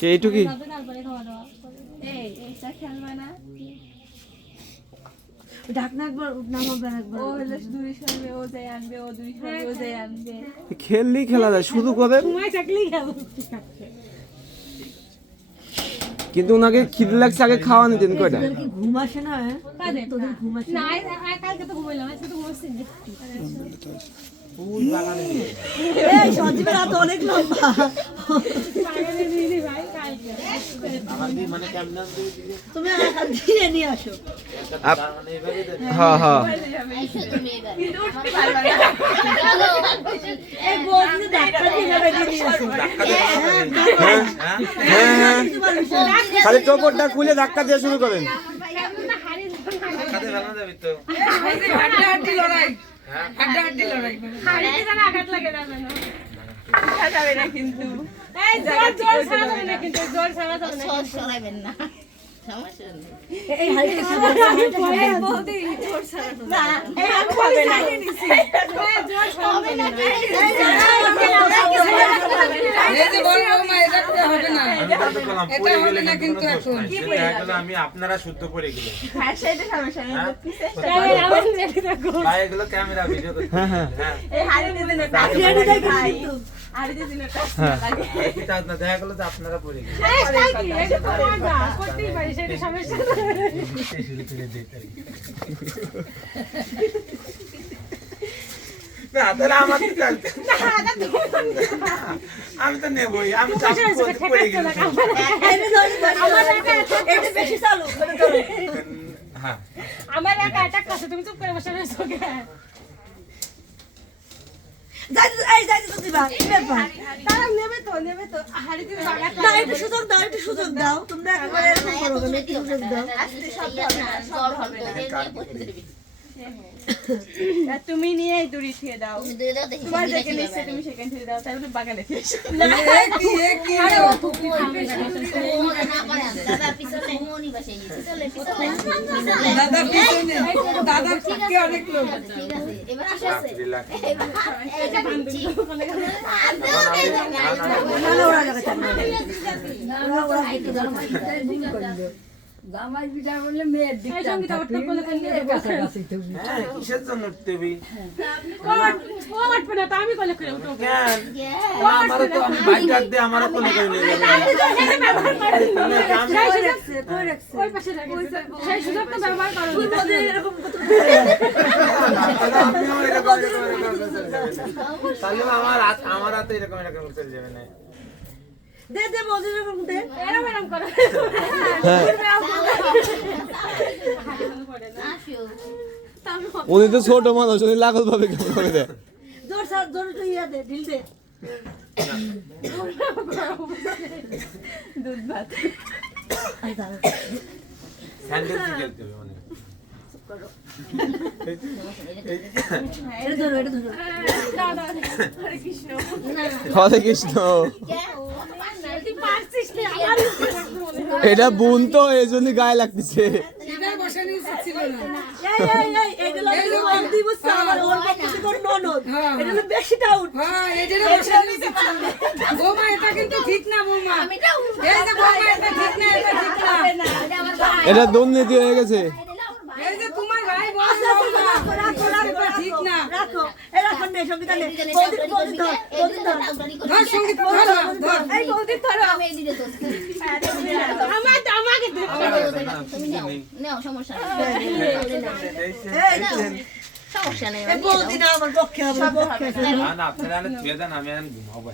কে এইটুকি খেললেই খেলা যায় শুধু করেন কিন্তু ওনাকে খিদে লাগছে আগে খাওয়া নিতেন কয়টা ঘুম আসে না তোদের ঘুম আসে না কালকে তো ঘুমাইলাম আজকে তো ঘুমাচ্ছি না সঞ্জীবের হাত অনেক লম্বা তুমি দিয়ে নিয়ে আসো হ্যাঁ হ্যাঁ খালি চোপড়টা খুলে ধাক্কা দিয়ে শুরু করেন কিন্তু আমি আপনারা শুদ্ধ করে গেলাম এগুলো ক্যামেরা ভিডিও দেখা গেলো যে আপনারা পড়ে গেলেন আমি তো নেবই আমি আমার একা অ্যাটাক করছে তুমি চুপ করে বসে রয়েছো তারা নেবে তো হাড়ি দিয়ে একটু সুযোগ দাও তোমরা একবারে সুযোগ দাও তুমি নিয়ে দড়ি দিয়ে দাও তোমার যেখানে ইচ্ছে তুমি সেখানে দিয়ে দাও তাহলে বাগানে দিয়ে এসো দাদা কি অনেক লোক জামাই বিটা বললে মেয়ের দিকে কিসের জন্য উঠতে হবে আমি কলে করে উঠবো আমারও তো আমি বাইক ডাক দিয়ে আমারও কোলে করে নিয়ে যাবে ওই পাশে রাখো সেই সুযোগটা ব্যবহার করো তাহলে আমার হাতে এরকম চলে যাবে না দে দে মজুর এরকম দে এরকম করো উনি তো ছোট মানুষ উনি লাগল ভাবে কেমন করে দেয় জোর তো ইয়া দে ঢিল দে দুধ ভাত স্যান্ডেল খেলতে হবে মানে হরে কৃষ্ণ এটা বোন তো এই জন্য গায়ে লাগতেছে এটা দুর্নীতি হয়ে গেছে সমস্যা নেই আমার পক্ষে হবে না আপনারা আমি ঘুমাবো